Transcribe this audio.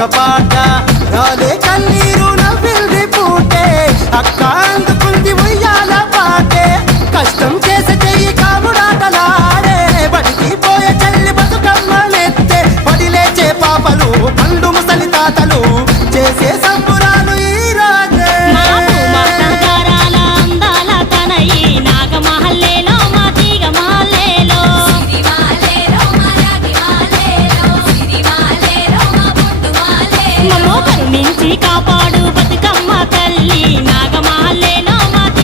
escapar ప్రేమలో కరుణించి కాపాడు.